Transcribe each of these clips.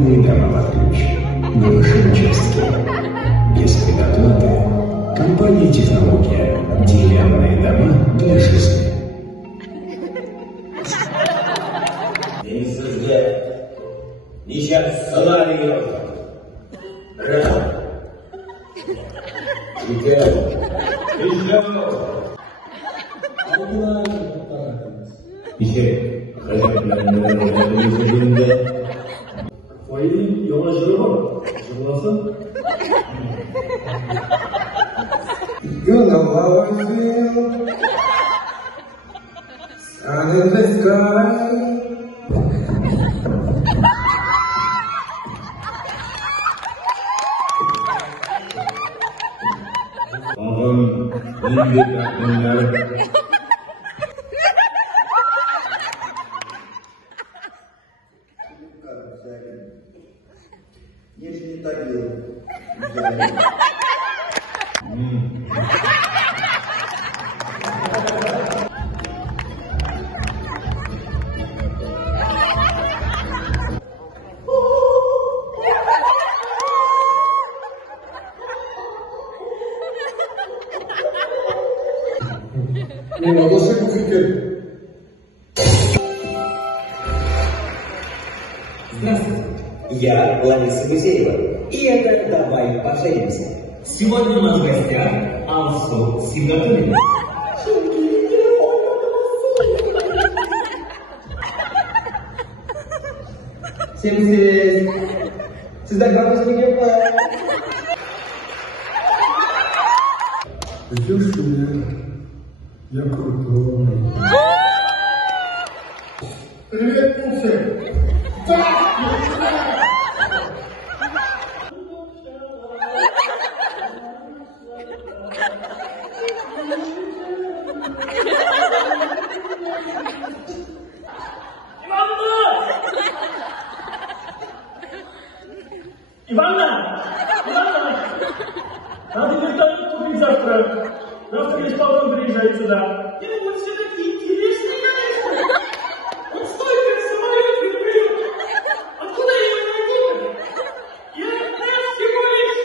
Деревянные дома под ключ. На вашем участке. Без предоплаты. Компания «Технология». Деревянные дома для жизни. Ничем сценарий. Раз. Еще. Твои yola жива? Согласен? Голова возьмет, sun in the sky. Нижний Тагил. Здравствуйте, я Лариса Гузеева, и это «Давай поженимся». Сегодня у нас в гостях Алсу Сингапурина. Sudah bagus nih Pak. Идешь ко мне, я крутой. Привет, Пупсик! Иванна! Надо вертолет купить завтра. Завтра весь полкон приезжает сюда. Вот все такие интересные, конечно. Вот столько самолет верблюд. Откуда я его найду? Я всего лишь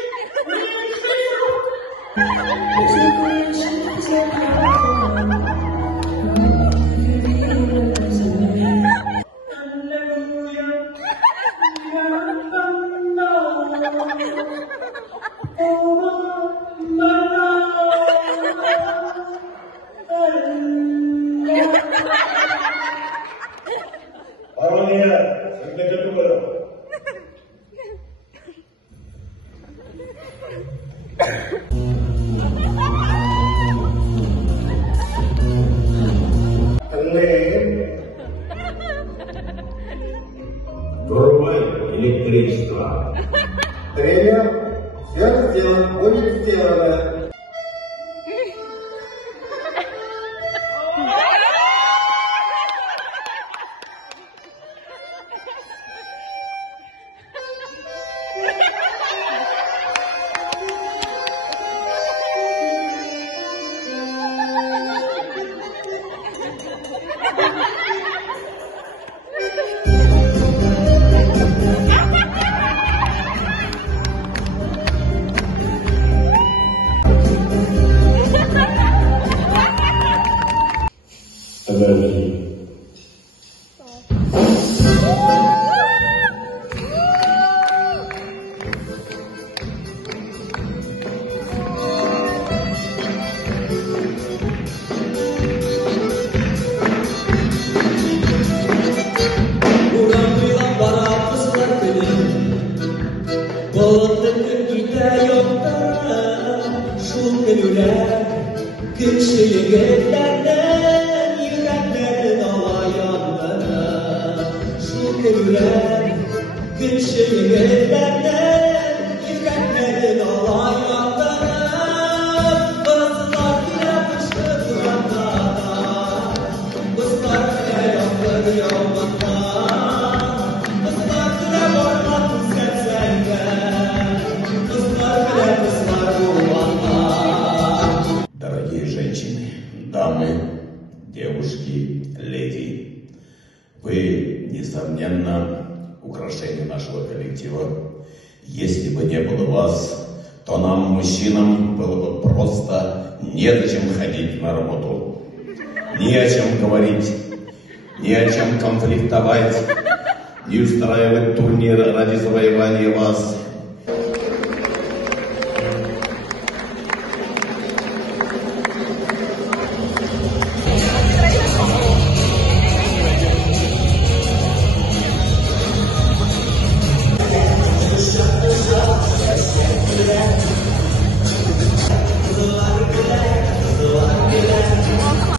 Вырубай электричество. Тренер, все сделано, будет сделано. Дорогие женщины, дамы, девушки, леди, вы, несомненно, украшение нашего коллектива. Если бы не было вас, то нам, мужчинам, было бы просто незачем ходить на работу. Не о чем говорить, не о чем конфликтовать, не устраивать турниры ради завоевания вас.